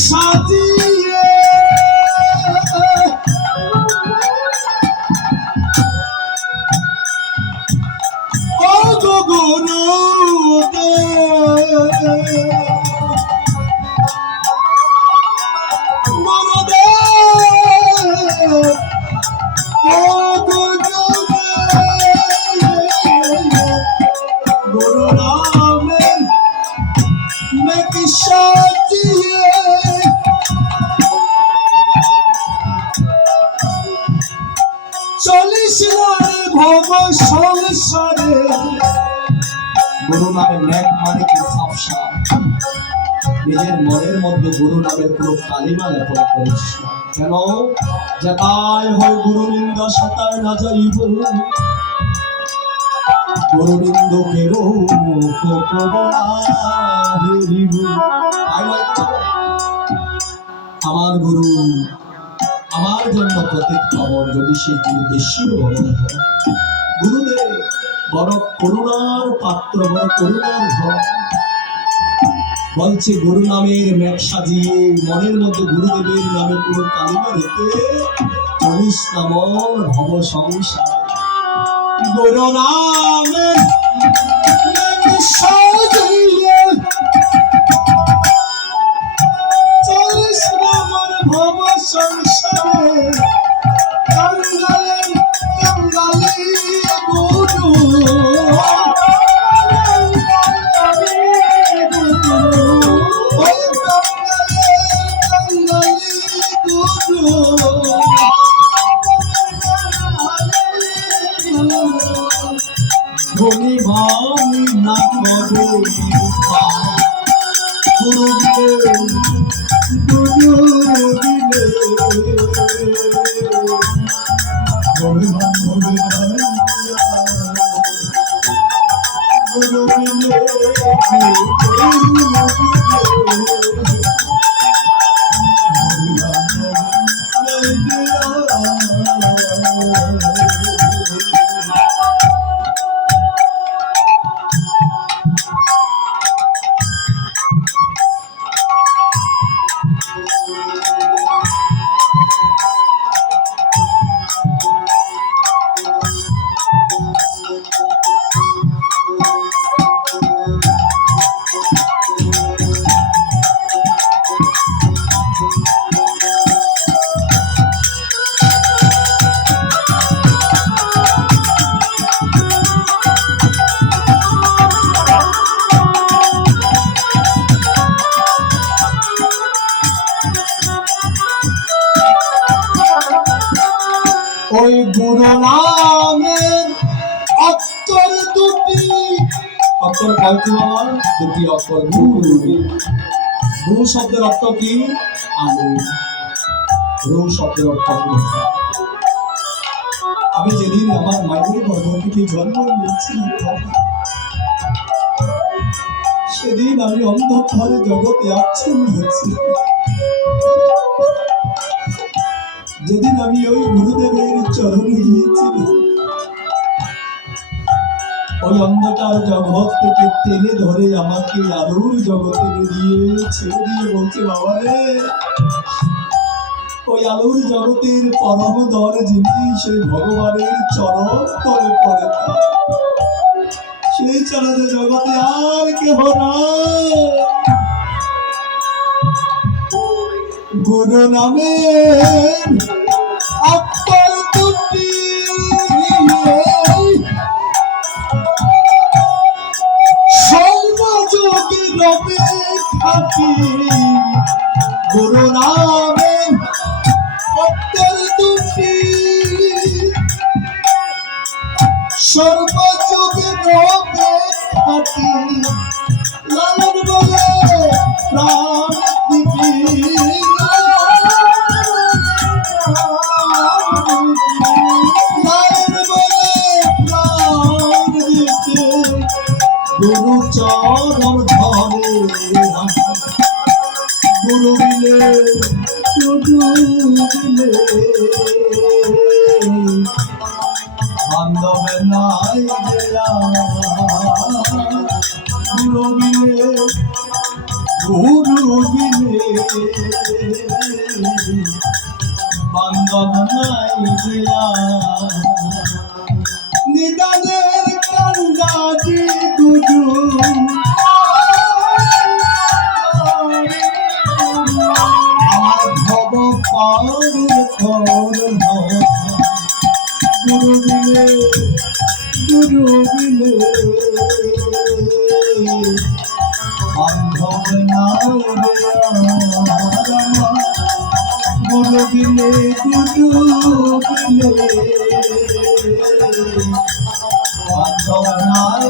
সাজিয়ে ও গো চলিস ভব সংসারে গুরু নামের ন্যাক মানে কি ঝাপসা নিজের মনের মধ্যে গুরু নামের কোনো কালিমা লেপন করিস কেন যাতায় হয় গুরু নিন্দা সতায় না যাইব গুরু নিন্দকেরও আমার গুরু আমার জন্য প্রত্যেক খবর যদি সে গুরু বেশি গুরুদেব বড় করুণার পাত্র বড় করুণার ঘর বলছে গুরু নামের মেঘ সাজিয়ে মনের মধ্যে গুরুদেবের নামে পুরো কালিমা রেখে চলিস নামর ভব সংসার গুরু নামের মেঘ সাজিয়ে চলিস নামর ভব সংসারে কাঙ্গালে কাঙ্গালে গুরু ধনী না করো গুরু দিলে গুরু দিলে গুরু দিলে ওই গুরু নামের অক্ষর দুটি অক্ষর কয়টি বাবা দুটি অক্ষর গু শব্দের অর্থ কি আলু রু শব্দের অর্থ আমি যেদিন আমার মায়ের গর্ভ থেকে জন্ম নিয়েছিলাম সেদিন আমি অন্ধকারে জগতে আচ্ছন্ন হয়েছিলাম যেদিন আমি ওই গুরুদেবের চরণে গিয়েছিলাম ওই অন্ধকার জগৎ থেকে টেনে ধরে আমাকে আলোর জগতে নিয়ে ছেড়ে দিয়ে বলছে বাবা রে ওই আলোর জগতের পরম দর যিনি সেই ভগবানের চরণ তলে পড়ে সেই চরণে জগতে আর কেহ না গুরু নামে অক্ষর দুটি সর্বযোগে রবে থাকি গুরু নামে অক্ষর দুটি সর্বযোগে রবে থাকি লালন বলে প্রাণ দিবি গুরু চরণ ধরে গুরু দিলে বান্ধবে নাই দেয়া গুরু দিলে গুরু বিনে বান্ধব নাই দিয়া নিদানের কান্দাজি দুজু আমার ভব পারের কর গুরু বিনে বান্ধব নাই গুরু বিনে বান্ধব নাই